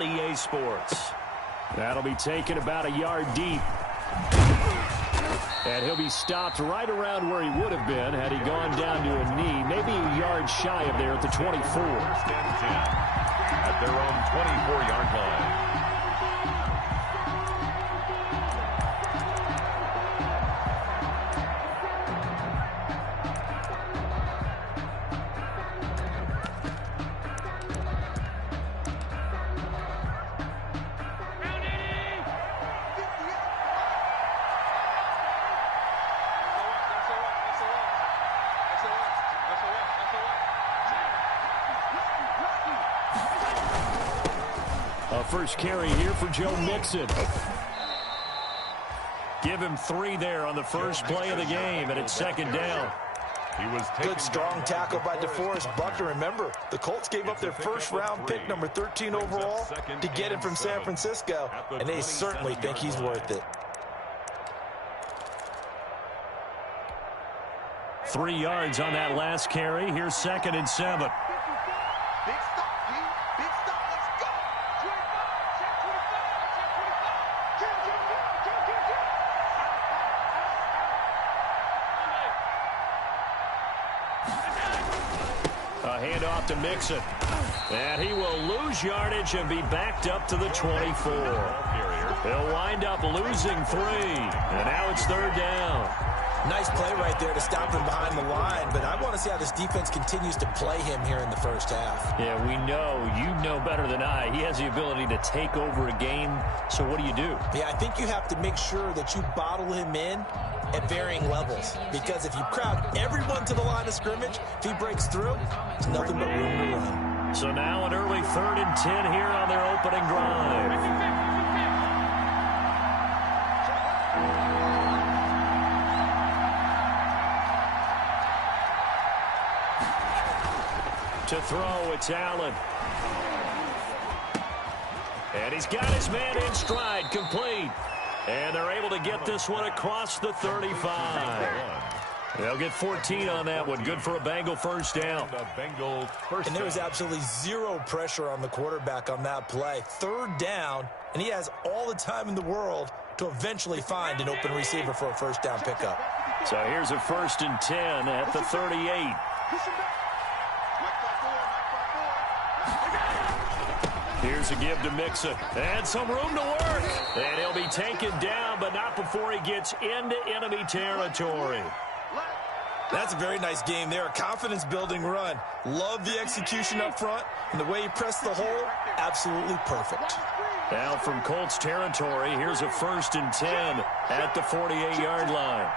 on EA Sports. That'll be taken about a yard deep. And he'll be stopped right around where he would have been had he gone down to a knee, maybe a yard shy of there at the 24. At their own 24-yard line. First carry here for Joe Mixon. Give him 3 there on the first play of the game, and it's second down. Good strong tackle by DeForest Buckner. Remember, the Colts gave up their first-round pick, number 13 overall, to get him from San Francisco, and they certainly think he's worth it. 3 yards on that last carry. Here's 2nd and 7. Handoff to Mixon. And he will lose yardage and be backed up to the 24. He'll wind up losing 3. And now it's 3rd down. Nice play right there to stop him behind the line, but I want to see how this defense continues to play him here in the first half. Yeah, we know. You know better than I. He has the ability to take over a game. So what do you do? Yeah, I think you have to make sure that you bottle him in at varying levels, because if you crowd everyone to the line of scrimmage, if he breaks through, there's nothing but room to run. So now an early 3rd and 10 here on their opening drive. To throw, it's Allen. And he's got his man in stride, complete. And they're able to get this one across the 35. They'll get 14 on that one. Good for a Bengal first down. And there was absolutely zero pressure on the quarterback on that play. 3rd down, and he has all the time in the world to eventually find an open receiver for a first down pickup. So here's a 1st and 10 at the 38. Here's a give to Mixon. And some room to work. And he'll be taken down, but not before he gets into enemy territory. That's a very nice game there. A confidence-building run. Love the execution up front. And the way he pressed the hole, absolutely perfect. Now from Colts territory, here's a 1st and 10 at the 48-yard line.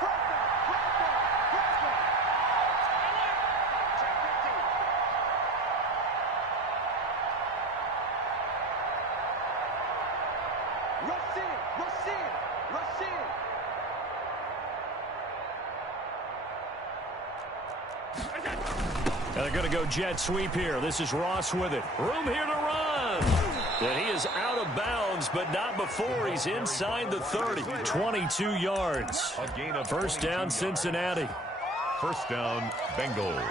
They're going to go jet sweep here. This is Ross with it. Room here to run. And he is out of bounds, but not before he's inside the 30. 22 yards. First down, Cincinnati. First down, Bengals.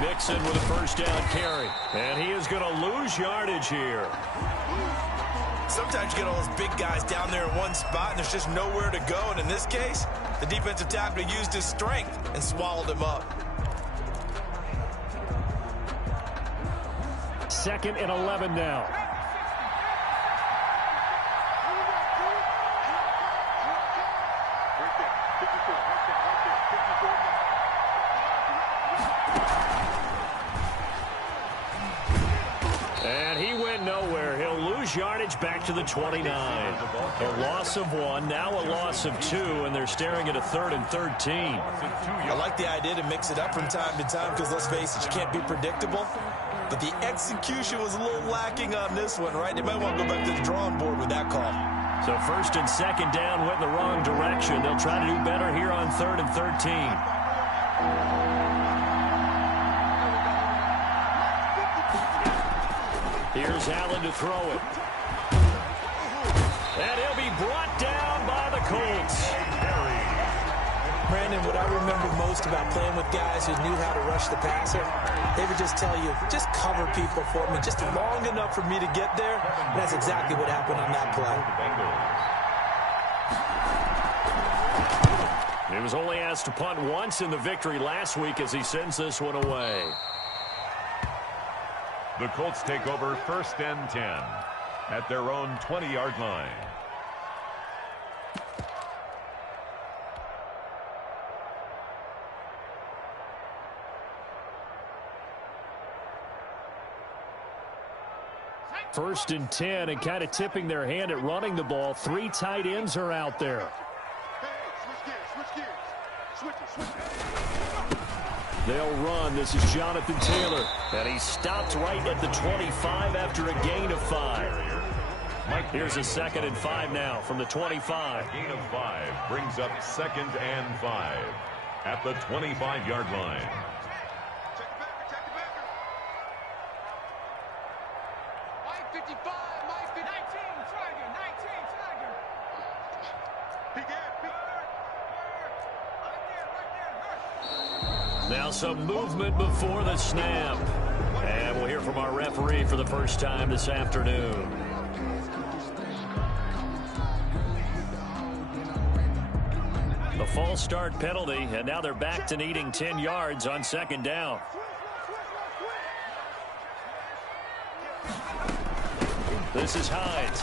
Mixon with a first down carry. And he is going to lose yardage here. Sometimes you get all those big guys down there in one spot, and there's just nowhere to go. And in this case, the defensive tackle used his strength and swallowed him up. 2nd and 11 now. And he went nowhere. He'll lose yardage back to the 29. A loss of 1, now a loss of 2, and they're staring at a 3rd and 13. I like the idea to mix it up from time to time because, let's face it, you can't be predictable. But the execution was a little lacking on this one, right? They might want to go back to the drawing board with that call. So first and second down went in the wrong direction. They'll try to do better here on 3rd and 13. Here's Allen to throw it. And he'll be brought down by the Colts. Brandon, what I remember most about playing with guys who knew how to rush the passer, they would just tell you, just cover people for me, just long enough for me to get there. And that's exactly what happened on that play. He was only asked to punt once in the victory last week as he sends this one away. The Colts take over 1st and 10 at their own 20-yard line. First and 10, and kind of tipping their hand at running the ball. 3 tight ends are out there. They'll run. This is Jonathan Taylor. And he stopped right at the 25 after a gain of 5. Here's a 2nd and 5 now from the 25. A gain of 5 brings up 2nd and 5 at the 25-yard line. Now some movement before the snap. And we'll hear from our referee for the first time this afternoon. A false start penalty, and now they're back to needing 10 yards on 2nd down. This is Hines.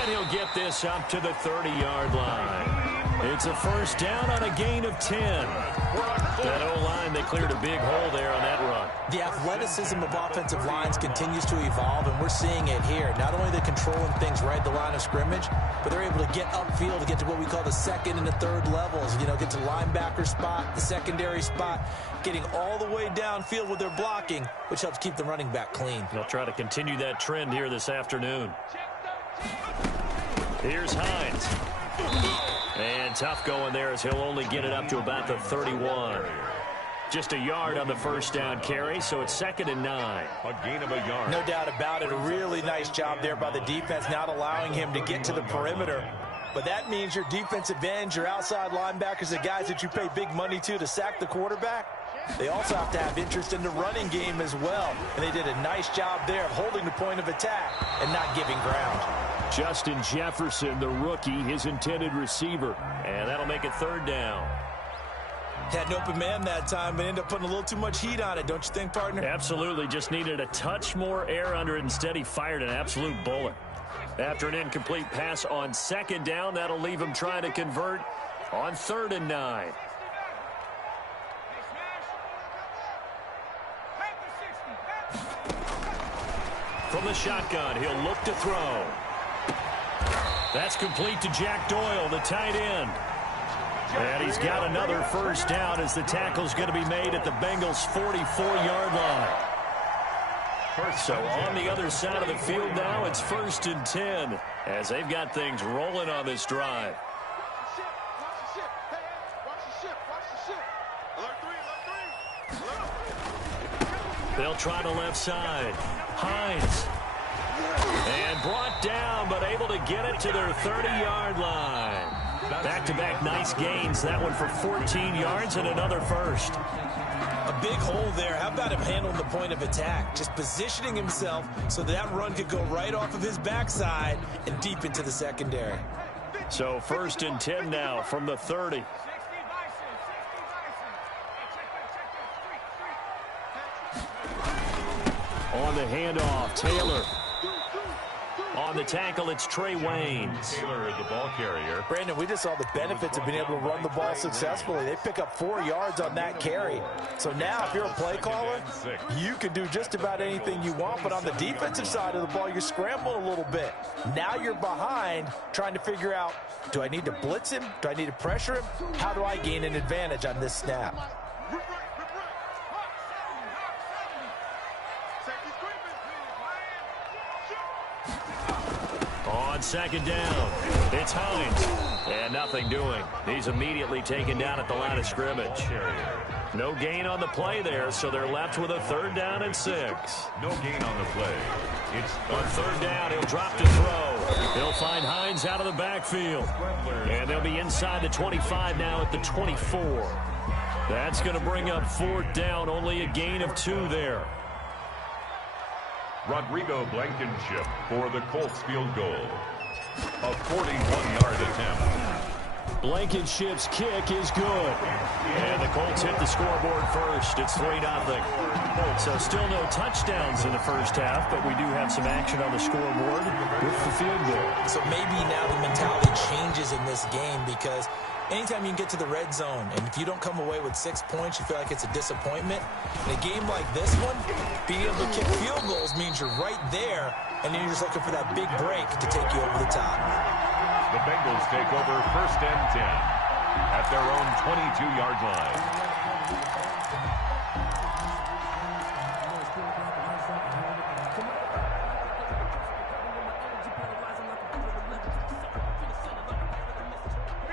And he'll get this up to the 30-yard line. It's a 1st down on a gain of 10. That O-line, they cleared a big hole there on that run. The athleticism of offensive lines continues to evolve, and we're seeing it here. Not only are they controlling things right at the line of scrimmage, but they're able to get upfield to get to what we call the 2nd and the 3rd levels. You know, get to the linebacker spot, the secondary spot, getting all the way downfield with their blocking, which helps keep the running back clean. They'll try to continue that trend here this afternoon. Here's Hines. And tough going there as he'll only get it up to about the 31. Just a yard on the 1st down carry, so it's 2nd and 9. A gain of a yard. No doubt about it. A really nice job there by the defense, not allowing him to get to the perimeter. But that means your defensive ends, your outside linebackers, the guys that you pay big money to sack the quarterback, they also have to have interest in the running game as well. And they did a nice job there of holding the point of attack and not giving ground. Justin Jefferson, the rookie, his intended receiver. And that'll make it 3rd down. Had an open man that time, but ended up putting a little too much heat on it, don't you think, partner? Absolutely. Just needed a touch more air under it. Instead, he fired an absolute bullet. After an incomplete pass on 2nd down, that'll leave him trying to convert on 3rd and 9. From the shotgun, he'll look to throw. That's complete to Jack Doyle, the tight end. And he's got another 1st down as the tackle's going to be made at the Bengals' 44-yard line. So on the other side of the field now, it's 1st and 10 as they've got things rolling on this drive. They'll try the left side. Hines. And brought down, but able to get it to their 30-yard line. Back-to-back nice gains. That one for 14 yards and another 1st. A big hole there. How about him handling the point of attack? Just positioning himself so that run could go right off of his backside and deep into the secondary. So 1st and 10 now from the 30. On the handoff, Taylor. On the tackle, it's Trey Waynes. Taylor, the ball carrier. Brandon, we just saw the benefits of being able to run the ball successfully. They pick up 4 yards on that carry. So now, if you're a play caller, you can do just about anything you want. But on the defensive side of the ball, you're scrambling a little bit. Now you're behind, trying to figure out, do I need to blitz him? Do I need to pressure him? How do I gain an advantage on this snap? On second down, it's Hines. And nothing doing. He's immediately taken down at the line of scrimmage. No gain on the play there, so they're left with a 3rd down and 6. No gain on the play. It's on 3rd down, he'll drop to throw. He'll find Hines out of the backfield. And they'll be inside the 25 now at the 24. That's going to bring up 4th down, only a gain of 2 there. Rodrigo Blankenship for the Colts field goal. A 41-yard attempt. Blankenship's kick is good. And the Colts hit the scoreboard first. It's 3-0. So still no touchdowns in the first half, but we do have some action on the scoreboard with the field goal. So maybe now the mentality changes in this game, because anytime you can get to the red zone, and if you don't come away with 6 points, you feel like it's a disappointment. In a game like this one, being able to kick field goals means you're right there, and then you're just looking for that big break to take you over the top. The Bengals take over 1st and 10 at their own 22-yard line.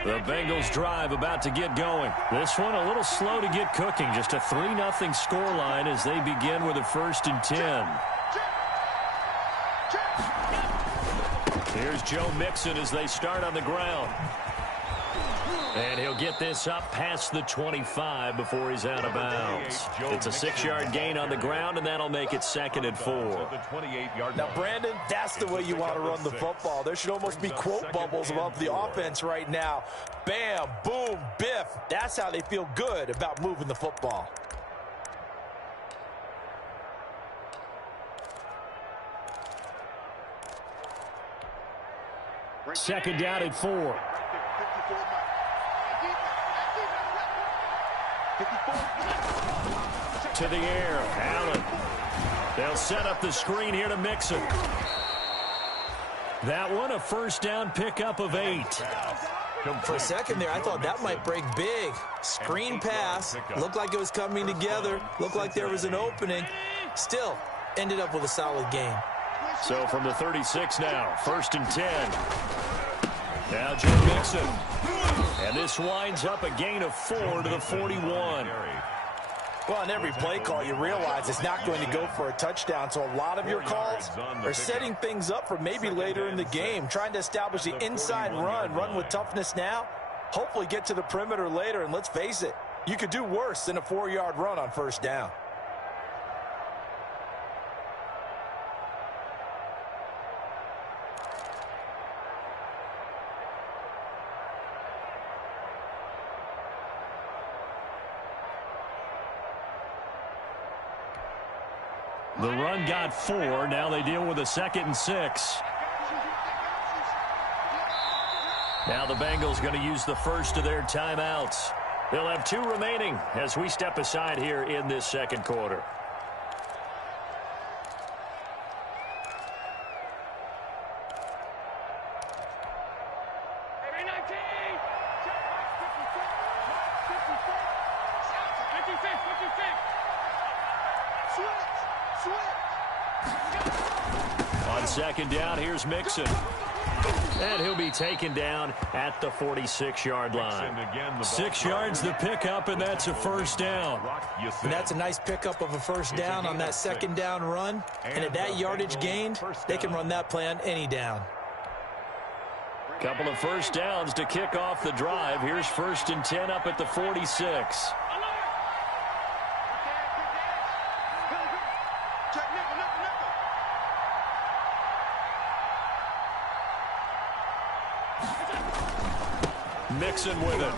The Bengals drive about to get going. This one a little slow to get cooking. Just a 3-0 scoreline as they begin with a 1st and 10. Here's Joe Mixon as they start on the ground. And he'll get this up past the 25 before he's out of bounds. It's a 6-yard gain on the ground, and that'll make it 2nd and 4. Now, Brandon, that's the way you want to run the football. There should almost be quote bubbles above the offense right now. Bam, boom, biff. That's how they feel good about moving the football. Second down at 4. To the air, Allen. They'll set up the screen here to Mixon. That one a 1st down pickup of 8. For a second there, I thought that might break big. Screen pass. Looked like it was coming together. Looked like there was an opening. Still, ended up with a solid game. So from the 36 now, 1st and 10. Now Joe Mixon. And this winds up a gain of 4 to the 41. Well, on every play call, you realize it's not going to go for a touchdown. So a lot of your calls are setting things up for maybe later in the game, trying to establish the inside run with toughness now, hopefully get to the perimeter later. And let's face it, you could do worse than a 4-yard run on 1st down. The run got 4. Now they deal with a 2nd and 6. Now the Bengals going to use the first of their timeouts. They'll have 2 remaining as we step aside here in this 2nd quarter. On 2nd down, here's Mixon. And he'll be taken down at the 46-yard line. 6 yards the pickup, and that's a 1st down. And that's a nice pickup of a 1st down on that 2nd down run. And at that yardage gained, they can run that play on any down. Couple of 1st downs to kick off the drive. Here's 1st and 10 up at the 46. Mixon with it.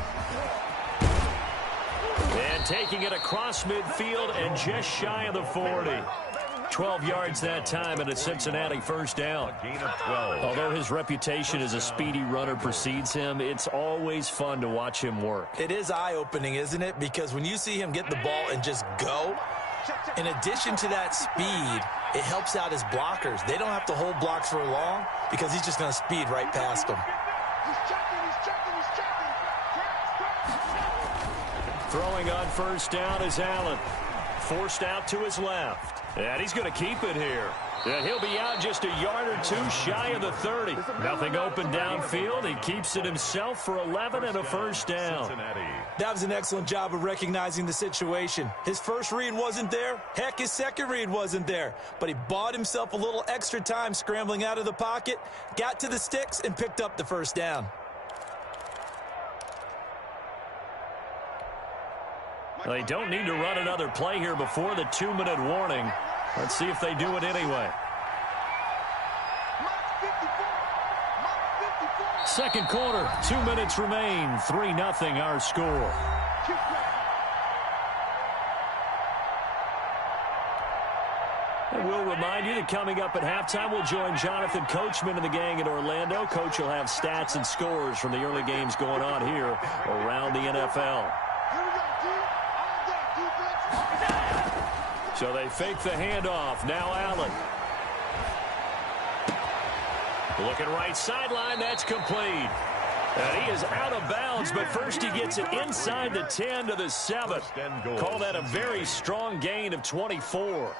And taking it across midfield and just shy of the 40. 12 yards that time and a Cincinnati 1st down. Although his reputation as a speedy runner precedes him, it's always fun to watch him work. It is eye-opening, isn't it? Because when you see him get the ball and just go, in addition to that speed, it helps out his blockers. They don't have to hold blocks for long because he's just going to speed right past them. Throwing on 1st down is Allen. Forced out to his left. And he's going to keep it here. And he'll be out just a yard or two shy of the 30. Nothing open downfield. He keeps it himself for 11 and a first down. That was an excellent job of recognizing the situation. His first read wasn't there. Heck, his second read wasn't there. But he bought himself a little extra time scrambling out of the pocket, got to the sticks, and picked up the first down. They don't need to run another play here before the 2-minute warning. Let's see if they do it anyway. Second quarter, 2 minutes remain. 3-0 our score. And we'll remind you that coming up at halftime, we'll join Jonathan Coachman and the gang in Orlando. Coach will have stats and scores from the early games going on here around the NFL. So they fake the handoff. Now Allen. Looking right sideline. That's complete. And he is out of bounds, but first he gets it inside the 10 to the 7. Call that a very strong gain of 24.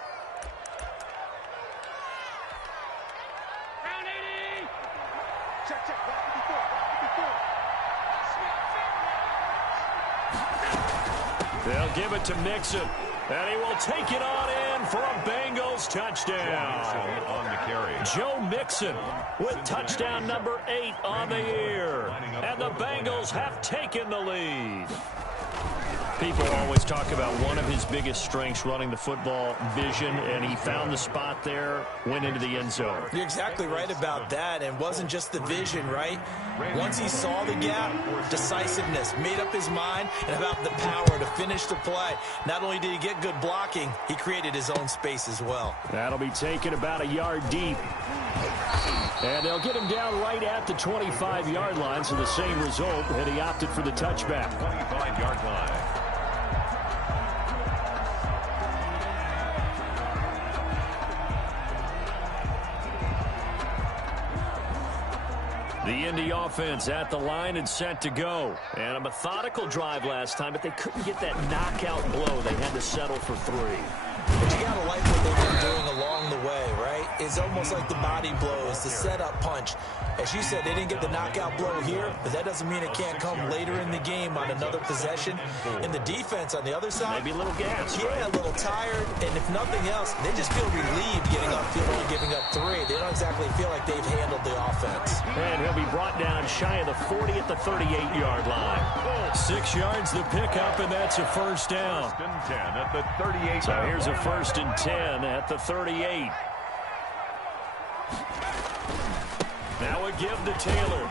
They'll give it to Mixon. And he will take it on in for a Bengals touchdown. On the carry. Joe Mixon with touchdown number 8 on the year. And the Bengals have taken the lead. People always talk about one of his biggest strengths, running the football, vision, and he found the spot there, went into the end zone. You're exactly right about that, and wasn't just the vision, right? Once he saw the gap, decisiveness, made up his mind, and about the power to finish the play. Not only did he get good blocking, he created his own space as well. That'll be taken about a yard deep. And they'll get him down right at the 25-yard line, so the same result, and he opted for the touchback. 25-yard line. The Indy offense at the line and set to go. And a methodical drive last time, but they couldn't get that knockout blow. They had to settle for 3. But you got to like what they've been doing along the way, right? It's almost like the body blows, the setup punch. As you said, they didn't get the knockout blow here, but that doesn't mean it can't come later in the game on another possession. And the defense on the other side, maybe a little gas, yeah, right? A little tired. And if nothing else, they just feel relieved getting upfield, only giving up 3. They don't exactly feel like they've handled the offense. And he'll be brought down shy of the 40 at the 38-yard line. 6 yards the pickup, and that's a first down. First and 10 at the 38. So here's a first and 10 at the 38. Now a give to Taylor.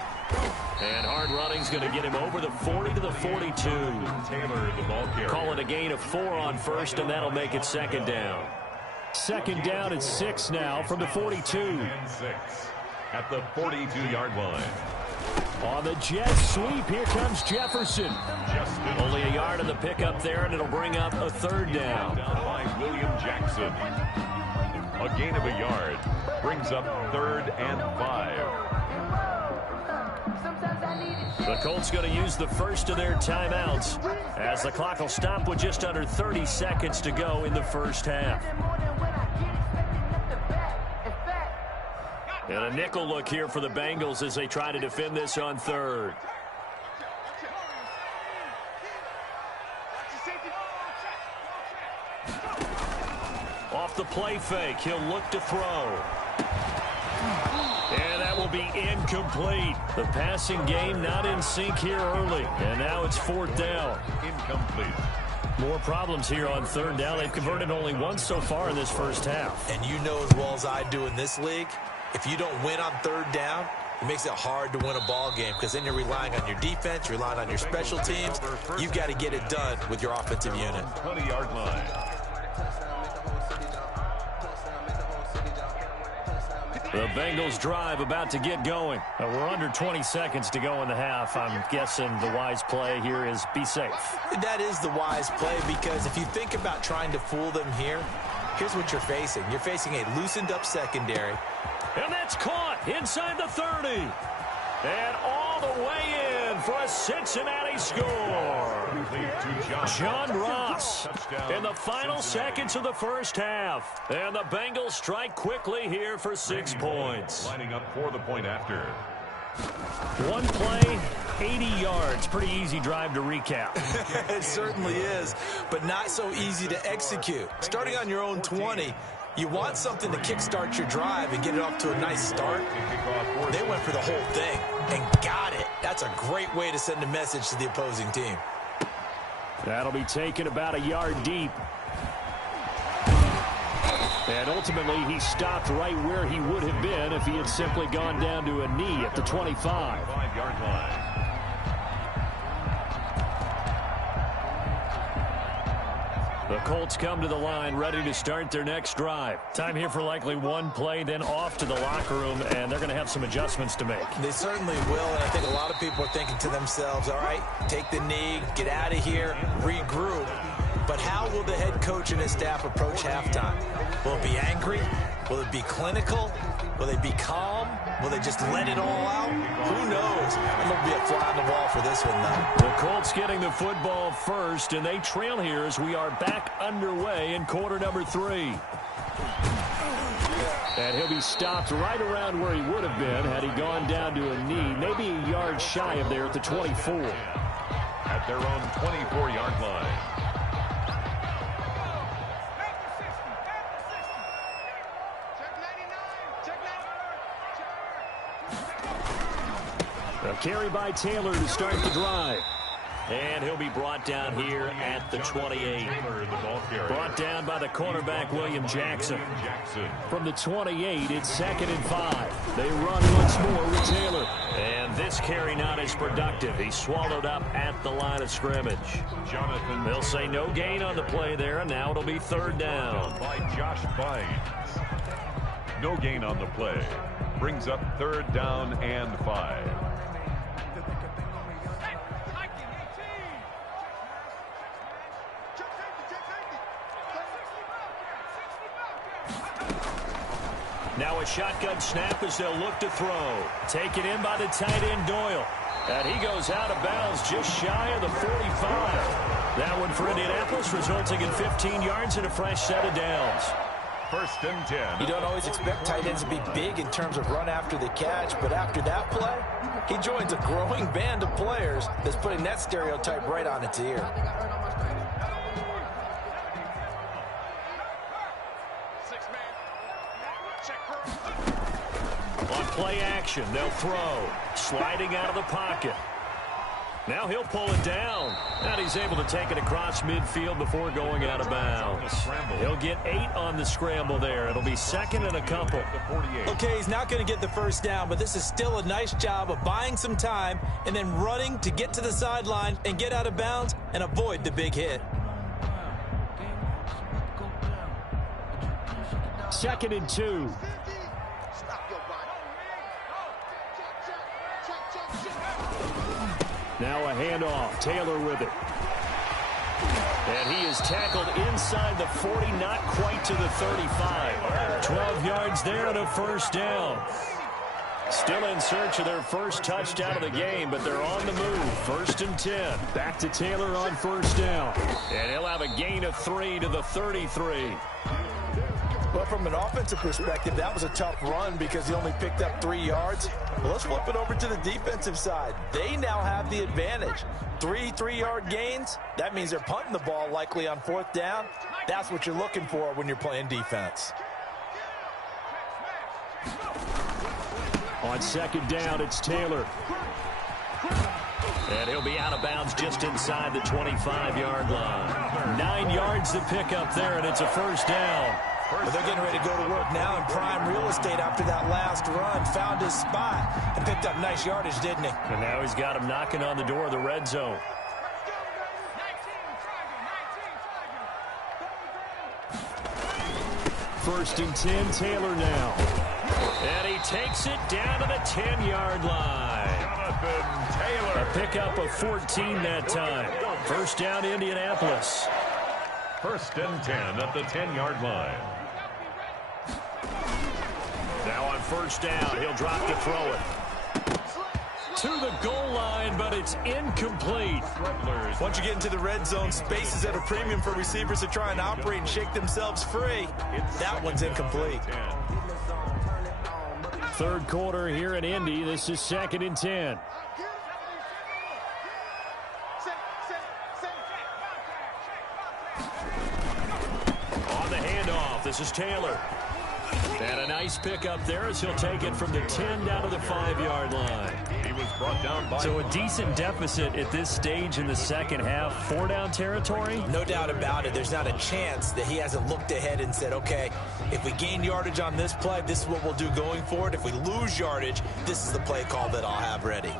And hard running's going to get him over the 40 to the 42. Taylor, the ball carrier. Call it a gain of 4 on first, and that'll make it second down. Second down and 6 now from the 42. And 6 at the 42-yard line. On the jet sweep, here comes Jefferson. Only a yard on the pickup there, and it'll bring up a third down. Down by William Jackson. A gain of a yard brings up 3rd and 5. The Colts going to use the first of their timeouts as the clock will stop with just under 30 seconds to go in the first half. And a nickel look here for the Bengals as they try to defend this on 3rd. Off the play fake, he'll look to throw. And that will be incomplete. The passing game not in sync here early. And now it's 4th down. Incomplete. More problems here on 3rd down. They've converted only once so far in this first half. And you know as well as I do in this league, if you don't win on 3rd down, it makes it hard to win a ball game because then you're relying on your defense, you're relying on your special teams. You've got to get it done with your offensive unit. 20-yard line. The Bengals drive about to get going. We're under 20 seconds to go in the half. I'm guessing the wise play here is be safe. That is the wise play because if you think about trying to fool them here, here's what you're facing. You're facing a loosened up secondary. And that's caught inside the 30. And all the way in for a Cincinnati score. John Ross in the final seconds of the first half. And the Bengals strike quickly here for 6 points. Lining up for the point after. One play, 80 yards. Pretty easy drive to recap. It certainly is, but not so easy to execute. Starting on your own 20, you want something to kickstart your drive and get it off to a nice start. They went for the whole thing and got it. That's a great way to send a message to the opposing team. That'll be taken about a yard deep. And ultimately, he stopped right where he would have been if he had simply gone down to a knee at the 25. 5-yard line. The Colts come to the line ready to start their next drive. Time here for likely one play, then off to the locker room, and they're going to have some adjustments to make. They certainly will, and I think a lot of people are thinking to themselves, all right, take the knee, get out of here, regroup. But how will the head coach and his staff approach halftime? Will it be angry? Will it be clinical? Will they be calm? Will they just let it all out? Who knows? It'll be a fly on the wall for this one, though. The Colts getting the football first, and they trail here as we are back underway in quarter number 3. And he'll be stopped right around where he would have been had he gone down to a knee, maybe a yard shy of there at the 24. At their own 24-yard line. A carry by Taylor to start the drive. And he'll be brought down here at the 28. Brought down by the cornerback, William Jackson. From the 28, it's 2nd and 5. They run once more with Taylor. And this carry not as productive. He's swallowed up at the line of scrimmage. They'll say no gain on the play there, and now it'll be 3rd down. By Josh Bynes. No gain on the play. Brings up 3rd down and 5. Now a shotgun snap as they'll look to throw. Taken in by the tight end, Doyle. And he goes out of bounds just shy of the 45. That one for Indianapolis, resulting in 15 yards and a fresh set of downs. 1st and 10. You don't always expect tight ends to be big in terms of run after the catch, but after that play, he joins a growing band of players that's putting that stereotype right on its ear. On play action, they'll throw. Sliding out of the pocket. Now he'll pull it down. And he's able to take it across midfield before going out of bounds. He'll get 8 on the scramble there. It'll be 2nd and a couple. Okay, he's not going to get the 1st down, but this is still a nice job of buying some time and then running to get to the sideline and get out of bounds and avoid the big hit. 2nd and 2. Now a handoff. Taylor with it. And he is tackled inside the 40, not quite to the 35. 12 yards there and a 1st down. Still in search of their first touchdown of the game, but they're on the move. 1st and 10. Back to Taylor on 1st down. And he'll have a gain of 3 to the 33. But from an offensive perspective, that was a tough run because he only picked up 3 yards. Well, let's flip it over to the defensive side. They now have the advantage. 3 3-yard gains. That means they're punting the ball likely on 4th down. That's what you're looking for when you're playing defense. On 2nd down, it's Taylor. And he'll be out of bounds just inside the 25-yard line. 9 yards to pick up there, and it's a 1st down. But they're getting ready to go to work now in prime real estate after that last run. Found his spot and picked up nice yardage, didn't he? And now he's got him knocking on the door of the red zone. First and 10, Taylor now. And he takes it down to the 10-yard line. Jonathan Taylor. A pickup of 14 that time. 1st down, Indianapolis. 1st and 10 at the 10-yard line. Now on 1st down, he'll drop to throw it. To the goal line, but it's incomplete. Once you get into the red zone, space is at a premium for receivers to try and operate and shake themselves free. That one's incomplete. Third quarter here in Indy. This is 2nd and 10. On the handoff, this is Taylor. And a nice pickup there as he'll take it from the 10 down to the 5-yard line. He was brought down by... So a decent deficit at this stage in the second half. 4-down territory? No doubt about it. There's not a chance that he hasn't looked ahead and said, okay, if we gain yardage on this play, this is what we'll do going forward. If we lose yardage, this is the play call that I'll have ready.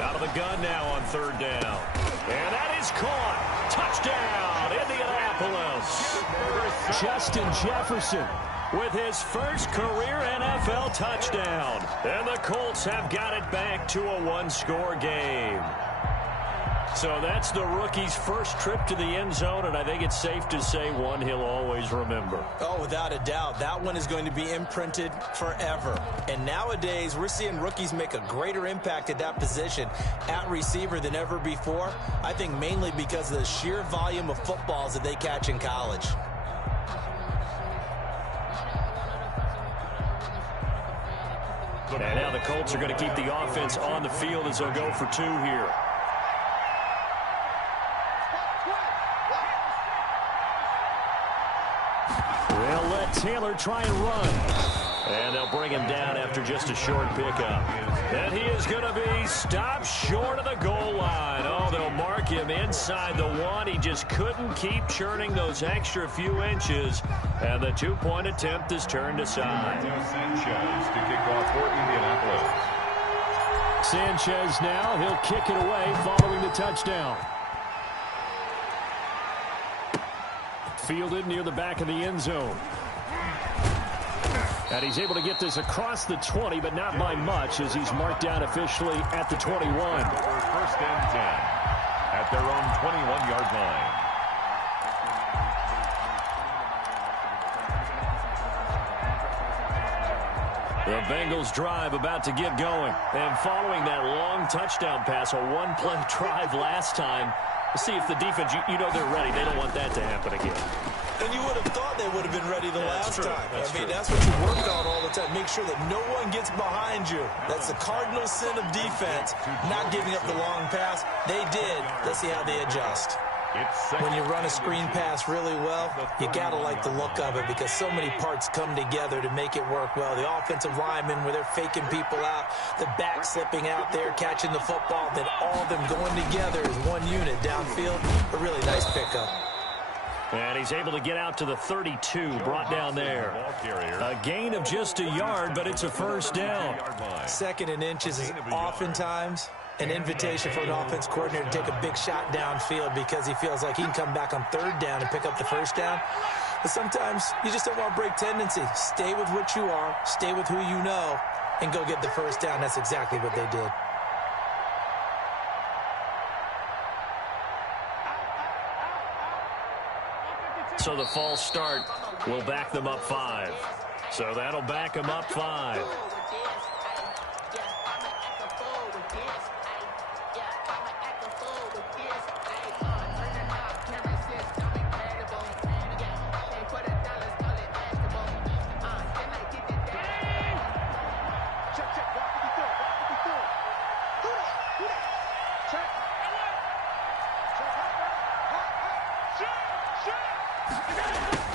Out of the gun now on 3rd down. And that is caught. Touchdown, Indianapolis. Justin Jefferson with his first career NFL touchdown. And the Colts have got it back to a 1-score game. So that's the rookie's first trip to the end zone, and I think it's safe to say one he'll always remember. Oh, without a doubt. That one is going to be imprinted forever. And nowadays, we're seeing rookies make a greater impact at that position at receiver than ever before. I think mainly because of the sheer volume of footballs that they catch in college. And now the Colts are going to keep the offense on the field as they'll go for 2 here. They'll let Taylor try and run. And they'll bring him down after just a short pickup. And he is going to be stopped short of the goal line. Oh, they'll mark him inside the 1. He just couldn't keep churning those extra few inches. And the 2-point attempt is turned aside. Sanchez to kick off for Indianapolis. Sanchez now, he'll kick it away following the touchdown. Fielded near the back of the end zone. And he's able to get this across the 20, but not by much as he's marked down officially at the 21. First and 10 at their own 21-yard line. The Bengals drive about to get going. And following that long touchdown pass, a one-play drive last time, see if the defense, you know they're ready. They don't want that to happen again. And you would have thought they would have been ready the last time. That's what you worked on all the time. Make sure that no one gets behind you. That's the cardinal sin of defense, not giving up the long pass. They did. Let's see how they adjust. When you run a screen pass really well, you got to like the look of it because so many parts come together to make it work well. The offensive linemen, where they're faking people out, the back slipping out there, catching the football, then all of them going together as one unit downfield. A really nice pickup. And he's able to get out to the 32, brought down there. A gain of just a yard, but it's a first down. 2nd and inches is oftentimes an invitation for an offense coordinator to take a big shot downfield because he feels like he can come back on 3rd down and pick up the first down. But sometimes you just don't want to break tendency. Stay with what you are, stay with who you know, and go get the first down. That's exactly what they did. So the false start will back them up 5. So that'll back them up 5.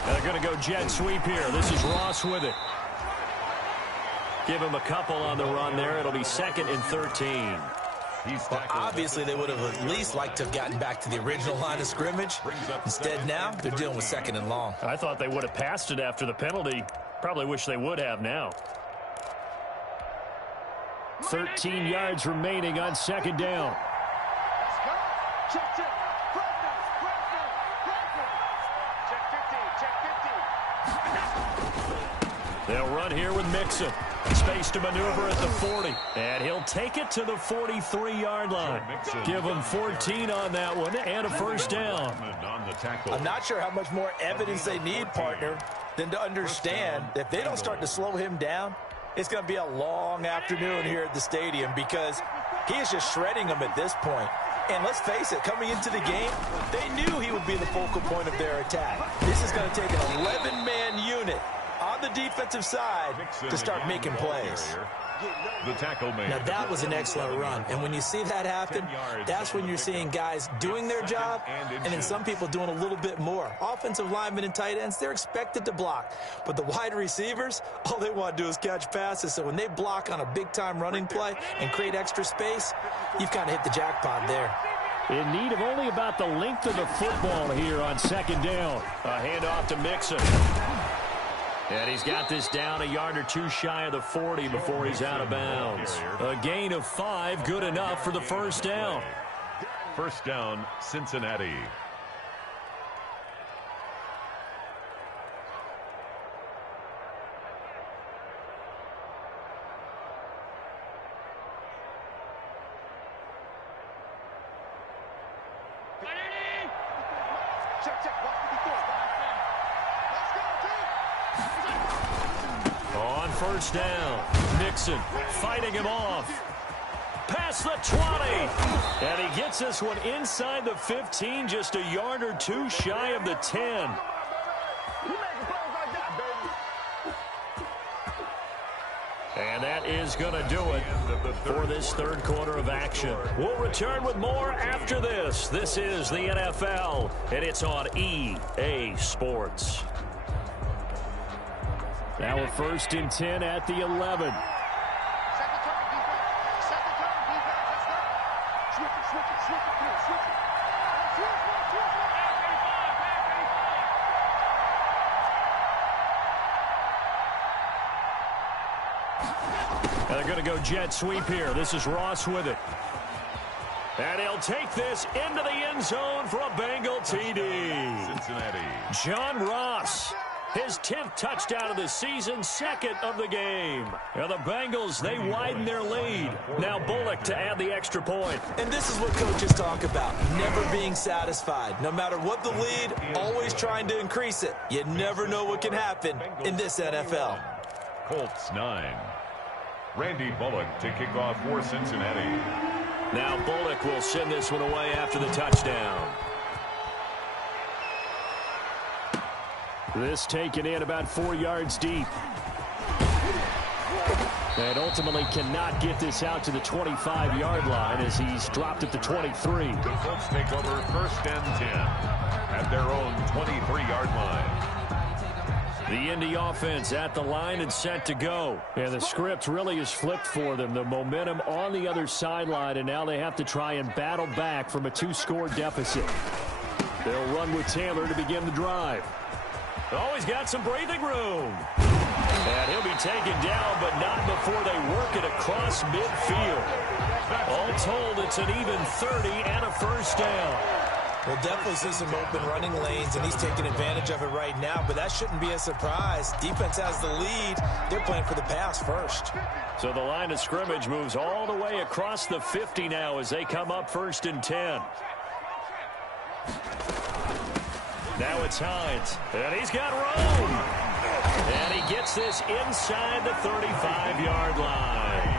They're going to go jet sweep here. This is Ross with it. Give him a couple on the run there. It'll be 2nd and 13. Well, obviously, they would have at least liked to have gotten back to the original line of scrimmage. Instead, now, they're dealing with 2nd and long. I thought they would have passed it after the penalty. Probably wish they would have now. 13 yards remaining on 2nd down. They'll run here with Mixon. Space to maneuver at the 40. And he'll take it to the 43-yard line. Give him 14 on that one and a first down. I'm not sure how much more evidence they need, partner, than to understand that if they don't start to slow him down, it's going to be a long afternoon here at the stadium because he is just shredding them at this point. And let's face it, coming into the game, they knew he would be the focal point of their attack. This is going to take an 11-man unit on the defensive side to start making plays. The tackle made. Now, that was an excellent run. And when you see that happen, that's when you're seeing guys doing their job and then some people doing a little bit more. Offensive linemen and tight ends, they're expected to block. But the wide receivers, all they want to do is catch passes. So when they block on a big-time running play and create extra space, you've kind of hit the jackpot there. In need of only about the length of the football here on second down. A handoff to Mixon. And he's got this down a yard or two shy of the 40 before he's out of bounds. A gain of 5, good enough for the first down. First down, Cincinnati. On first down, Mixon fighting him off. Past the 20. And he gets this one inside the 15, just a yard or two shy of the 10. And that is going to do it for this third quarter of action. We'll return with more after this. This is the NFL, and it's on EA Sports. Now a 1st and 10 at the 11. They're going to go jet sweep here. This is Ross with it. And he'll take this into the end zone for a Bengal TD. Cincinnati. John Ross, his 10th touchdown of the season, 2nd of the game. And the Bengals, they widen their lead. Now Bullock to add the extra point. And this is what coaches talk about, never being satisfied. No matter what the lead, always trying to increase it. You never know what can happen in this NFL. Colts 9. Randy Bullock to kick off for Cincinnati. Now Bullock will send this one away after the touchdown. This taken in about 4 yards deep. And ultimately cannot get this out to the 25-yard line as he's dropped at the 23. The Colts take over 1st and 10 at their own 23-yard line. The Indy offense at the line and set to go. And the script really is flipped for them. The momentum on the other sideline, and now they have to try and battle back from a 2-score deficit. They'll run with Taylor to begin the drive. Oh, he's got some breathing room. And he'll be taken down, but not before they work it across midfield. All told, it's an even 30 and a first down. We'll definitely see some open running lanes, and he's taking advantage of it right now, but that shouldn't be a surprise. Defense has the lead. They're playing for the pass first. So the line of scrimmage moves all the way across the 50 now as they come up 1st and 10. Now it's Hines, and he's got room. And he gets this inside the 35-yard line.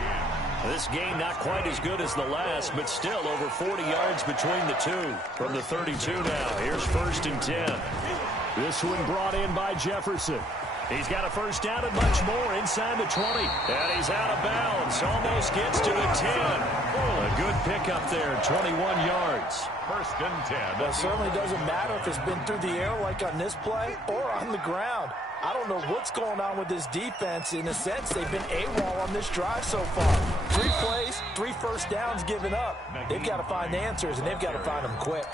This game not quite as good as the last, but still over 40 yards between the two. From the 32 now, here's 1st and 10. This one brought in by Jefferson. He's got a first down and much more inside the 20. And he's out of bounds. Almost gets to the 10. A good pickup there, 21 yards. 1st and 10. Well, it certainly doesn't matter if it's been through the air like on this play or on the ground. I don't know what's going on with this defense. In a sense, they've been AWOL on this drive so far. 3 plays, 3 first downs given up. They've got to find answers, and they've got to find them quick.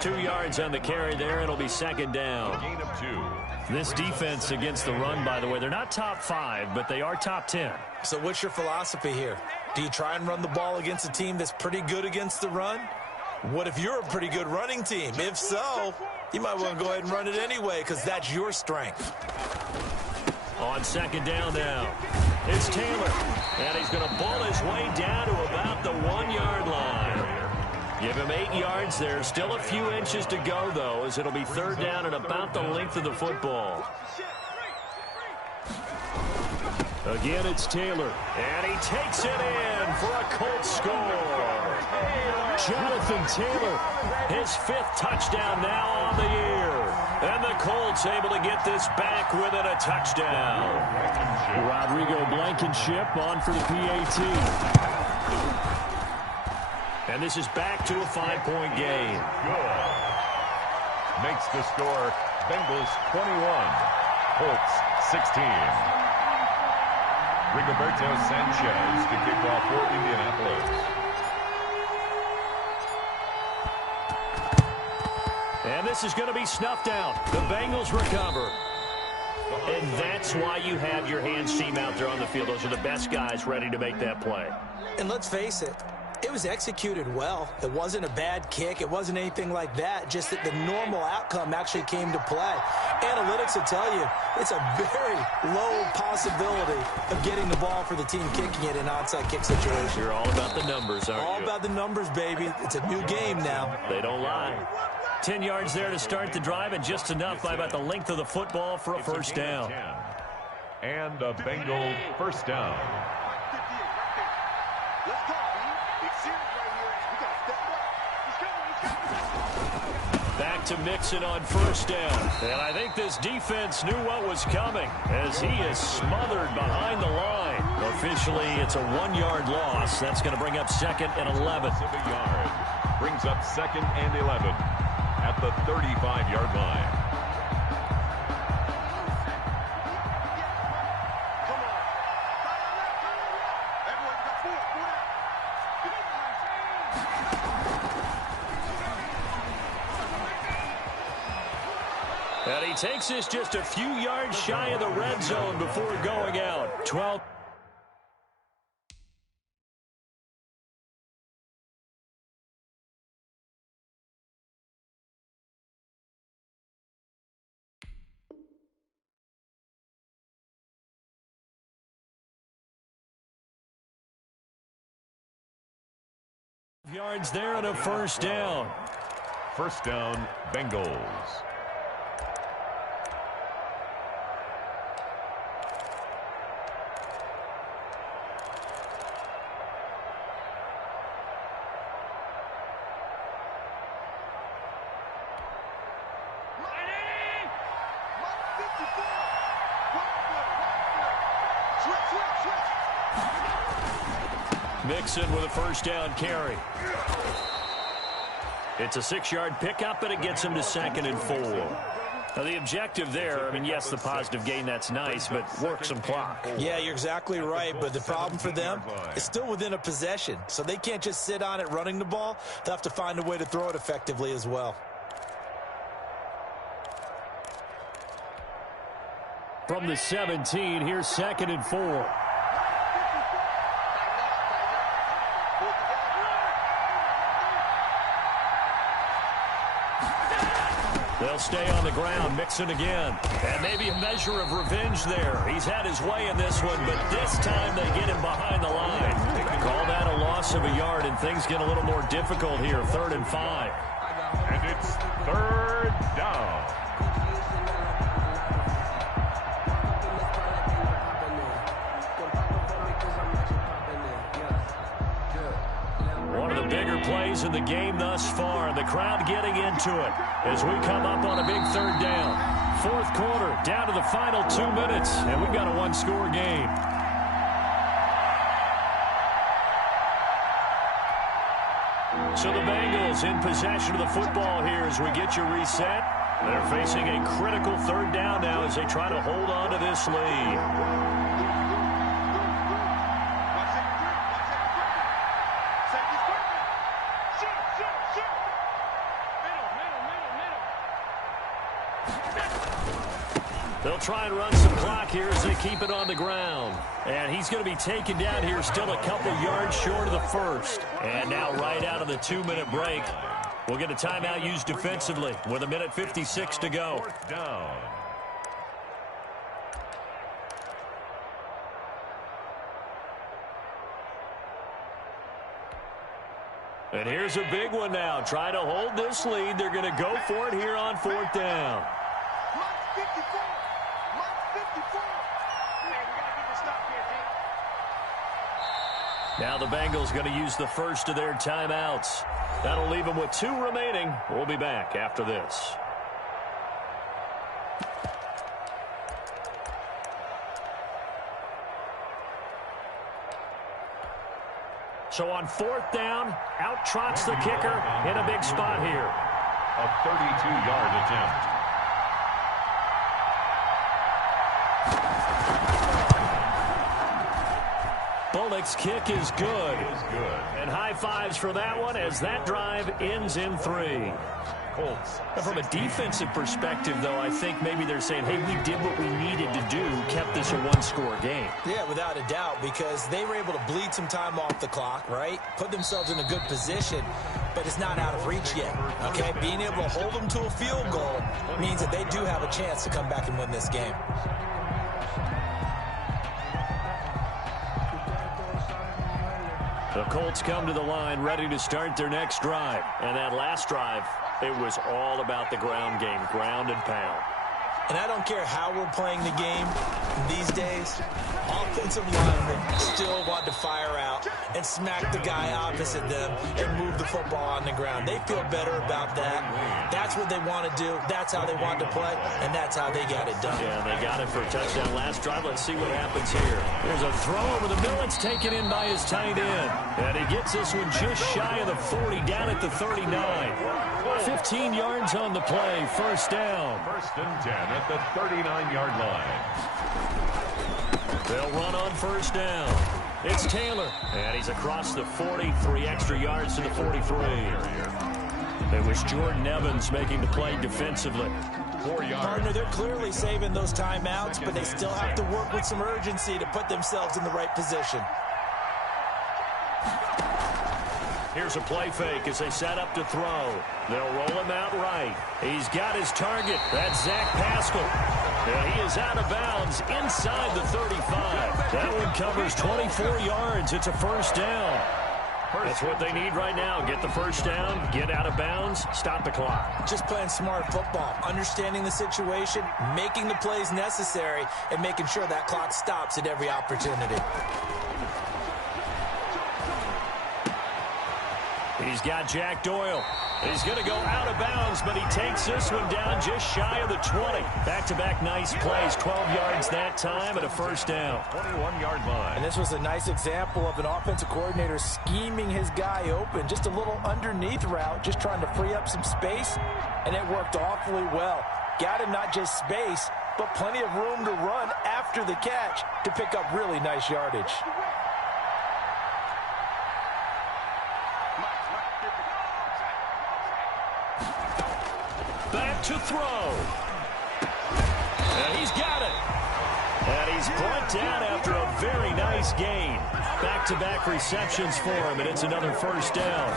2 yards on the carry there. It'll be 2nd down. Gain of 2. This defense against the run, by the way, they're not top 5, but they are top 10. So what's your philosophy here? Do you try and run the ball against a team that's pretty good against the run? What if you're a pretty good running team? If so, you might want to go ahead and run it anyway because that's your strength. On second down now, it's Taylor. And he's going to ball his way down to about the 1-yard line. Give him 8 yards there. Still a few inches to go, though, as it'll be third down and about the length of the football. Again, it's Taylor. And he takes it in for a Colts score. Jonathan Taylor, his 5th touchdown now on the year. And the Colts able to get this back within a touchdown. Rodrigo Blankenship on for the PAT. And this is back to a 5-point game. Good. Makes the score Bengals 21, Colts 16. Rigoberto Sanchez to kick off for Indianapolis. And this is going to be snuffed out. The Bengals recover. And that's why you have your hands team out there on the field. Those are the best guys ready to make that play. And let's face it, it was executed well. It wasn't a bad kick. It wasn't anything like that. Just that the normal outcome actually came to play. Analytics will tell you it's a very low possibility of getting the ball for the team kicking it in an onside kick situation. You're all about the numbers, aren't you? All about the numbers, baby. It's a new game now. They don't lie. 10 yards there to start the drive, and just enough by about the length of the football for a first down. And a Bengal first down. Back to Mixon on first down. And I think this defense knew what was coming as he is smothered behind the line. Officially, it's a 1-yard loss. That's going to bring up 2nd and 11. Brings up 2nd and 11 at the 35-yard line. And he takes this just a few yards shy of the red zone before going out. 12. Yards there and a first down. First down, Bengals. Mixon with a first down carry. It's a 6-yard pickup, and it gets him to 2nd and 4. Now, the objective there, I mean, yes, the positive gain, that's nice, but work some clock. Yeah, you're exactly right, but the problem for them is still within a possession, so they can't just sit on it running the ball. They'll have to find a way to throw it effectively as well. From the 17, here's 2nd and 4. They'll stay on the ground. Mixon again. And maybe a measure of revenge there. He's had his way in this one, but this time they get him behind the line. Call that a loss of a yard, and things get a little more difficult here. 3rd and 5. And it's 3rd down. One of the bigger plays in the game thus far, and the crowd getting into it as we come up on a big 3rd down. 4th quarter, down to the final 2 minutes, and we've got a 1-score game. So the Bengals in possession of the football here as we get you reset. They're facing a critical 3rd down now as they try to hold on to this lead. They'll try and run some clock here as they keep it on the ground. And he's going to be taken down here still a couple yards short of the first. And now right out of the 2-minute break, we'll get a timeout used defensively with 1:56 to go. 4th down. And here's a big one now. Trying to hold this lead. They're going to go for it here on 4th down. Now the Bengals going to use the first of their timeouts. That'll leave them with 2 remaining. We'll be back after this. So on 4th down, out trots the kicker in a big spot here. A 32-yard attempt. Bullock's kick is good. And high fives for that one as that drive ends in 3. Colts. From a defensive perspective, though, I think maybe they're saying, hey, we did what we needed to do, kept this a 1-score game. Yeah, without a doubt, because they were able to bleed some time off the clock, right? Put themselves in a good position, but it's not out of reach yet, okay? Being able to hold them to a field goal means that they do have a chance to come back and win this game. The Colts come to the line ready to start their next drive. And that last drive, it was all about the ground game, ground and pound. And I don't care how we're playing the game these days, offensive linemen still want to fire out and smack the guy opposite them and move the football on the ground. They feel better about that. That's what they want to do. That's how they want to play, and that's how they got it done. Yeah, they got it for a touchdown last drive. Let's see what happens here. There's a throw over the middle. It's taken in by his tight end. And he gets this one just shy of the 40, down at the 39. 15 yards on the play, 1st down. 1st and 10 at the 39-yard line. They'll run on 1st down. It's Taylor, and he's across the 43 extra yards to the 43. It was Jordan Evans making the play defensively. 4 yards. Partner, they're clearly saving those timeouts, but they still have to work with some urgency to put themselves in the right position. Here's a play fake as they set up to throw. They'll roll him out right. He's got his target. That's Zach Pascal. And he is out of bounds inside the 35. That one covers 24 yards. It's a 1st down. That's what they need right now. Get the 1st down, get out of bounds, stop the clock. Just playing smart football, understanding the situation, making the plays necessary, and making sure that clock stops at every opportunity. He's got Jack Doyle. He's going to go out of bounds, but he takes this one down just shy of the 20. Back-to-back nice plays, 12 yards that time and a 1st down. 21-yard line. And this was a nice example of an offensive coordinator scheming his guy open. Just a little underneath route, just trying to free up some space, and it worked awfully well. Got him not just space, but plenty of room to run after the catch to pick up really nice yardage. Back to throw. And he's got it. And he's brought down after a very nice gain. Back-to-back receptions for him, and it's another 1st down.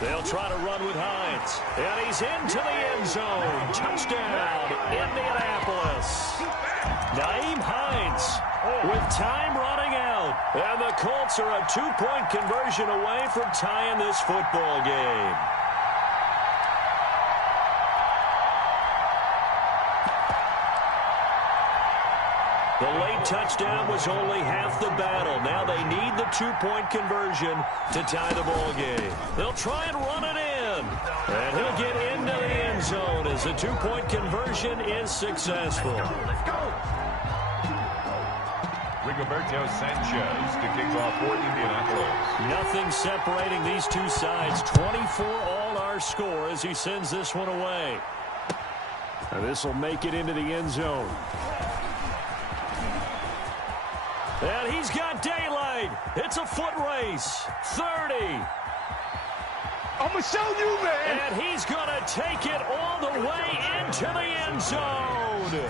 They'll try to run with Hines. And he's into the end zone. Touchdown, Indianapolis. Nyheim Hines with time running out. And the Colts are a 2-point conversion away from tying this football game. The late touchdown was only half the battle. Now they need the 2-point conversion to tie the ball game. They'll try and run it in. And he'll get into the end zone as the 2-point conversion is successful. Rigoberto Sanchez to kick off for Indianapolis. Nothing separating these two sides. 24 all our score as he sends this one away. And this will make it into the end zone. And he's got daylight. It's a foot race. 30. I'm going to show you, man. And he's going to take it all the way into the end zone.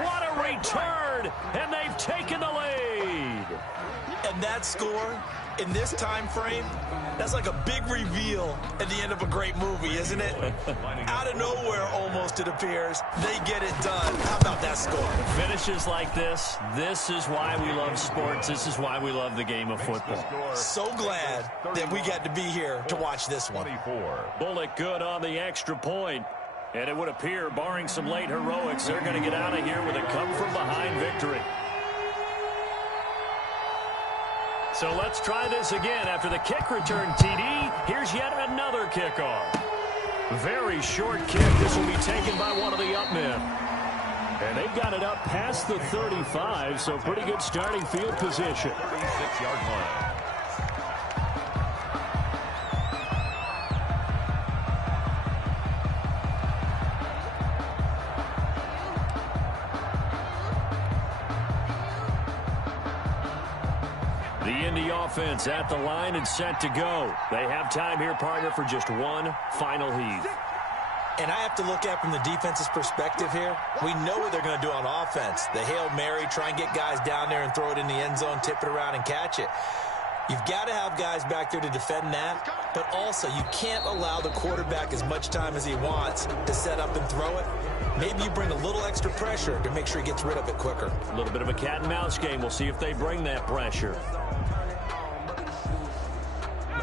What a return. And they've taken the lead. And And that score in this time frame, that's like a big reveal at the end of a great movie, isn't it? Out of nowhere, almost, it appears, they get it done. How about that score? Finishes like this is why we love sports. This is why we love the game of football. So glad that we got to be here to watch this one. Bullock good on the extra point. And it would appear, barring some late heroics, they're going to get out of here with a come-from-behind victory. So let's try this again. After the kick return TD, here's yet another kickoff. Very short kick. This will be taken by one of the up men. And they've got it up past the 35, so pretty good starting field position. 36-yard line. The Indy offense at the line and set to go. They have time here, partner, for just one final heave. And I have to look at from the defense's perspective here. We know what they're going to do on offense. The Hail Mary, try and get guys down there and throw it in the end zone, tip it around and catch it. You've got to have guys back there to defend that, but also you can't allow the quarterback as much time as he wants to set up and throw it. Maybe you bring a little extra pressure to make sure he gets rid of it quicker. A little bit of a cat and mouse game. We'll see if they bring that pressure.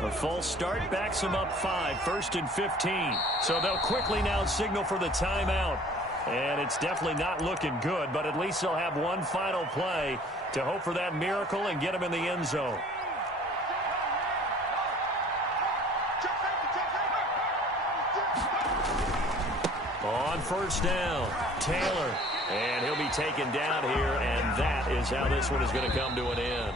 A false start backs them up 5, 1st and 15. So they'll quickly now signal for the timeout. And it's definitely not looking good, but at least they'll have one final play to hope for that miracle and get them in the end zone. On first down, Taylor. And he'll be taken down here, and that is how this one is going to come to an end.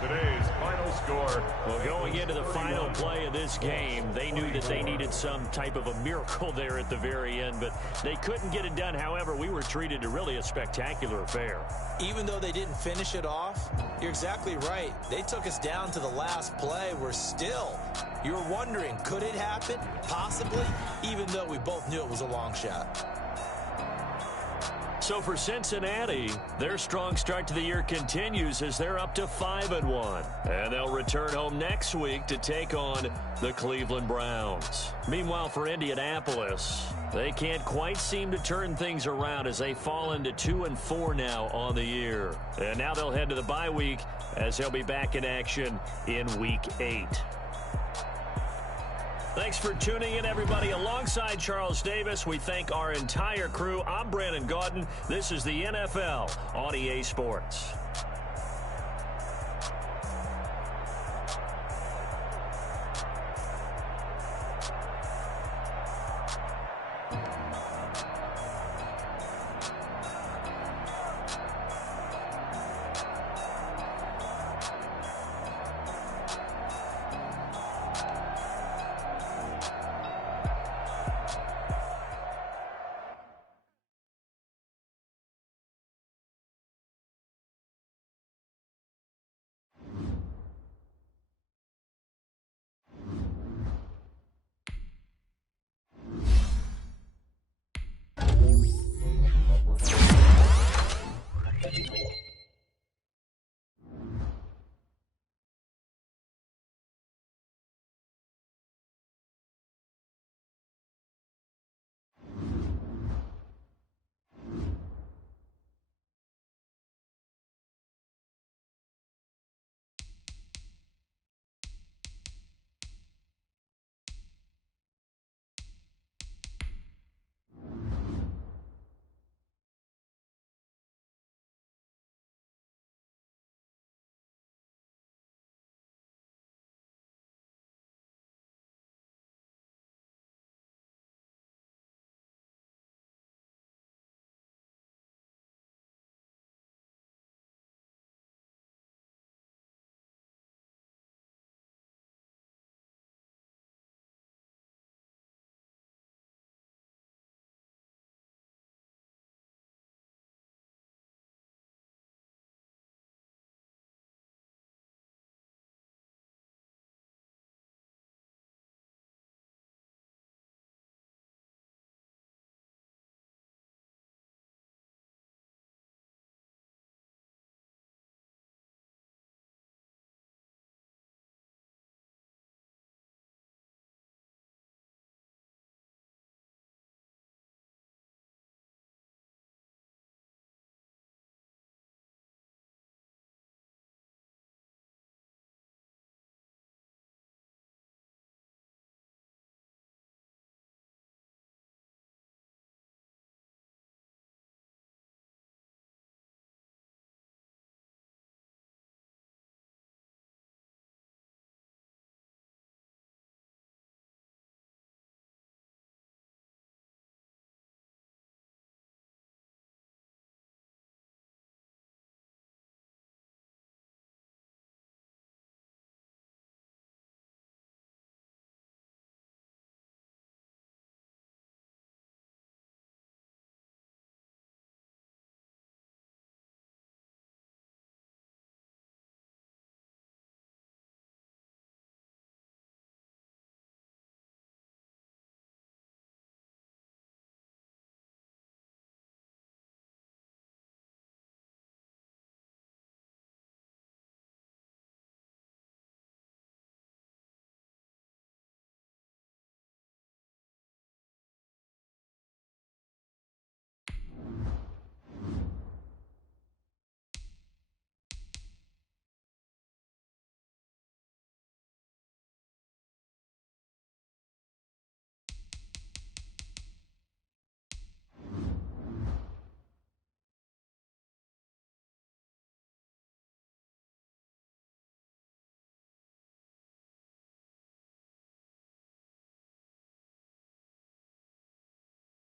Today's final score. Well, going into the final play of this game, they knew that they needed some type of a miracle there at the very end, but they couldn't get it done. However, we were treated to really a spectacular affair. Even though they didn't finish it off, you're exactly right. They took us down to the last play. We're still, you were wondering, could it happen? Possibly, even though we both knew it was a long shot. So for Cincinnati, their strong start to the year continues as they're up to 5-1. And they'll return home next week to take on the Cleveland Browns. Meanwhile, for Indianapolis, they can't quite seem to turn things around as they fall into 2-4 now on the year. And now they'll head to the bye week as they'll be back in action in Week 8. Thanks for tuning in, everybody. Alongside Charles Davis, we thank our entire crew. I'm Brandon Gaudin. This is the NFL on EA Sports.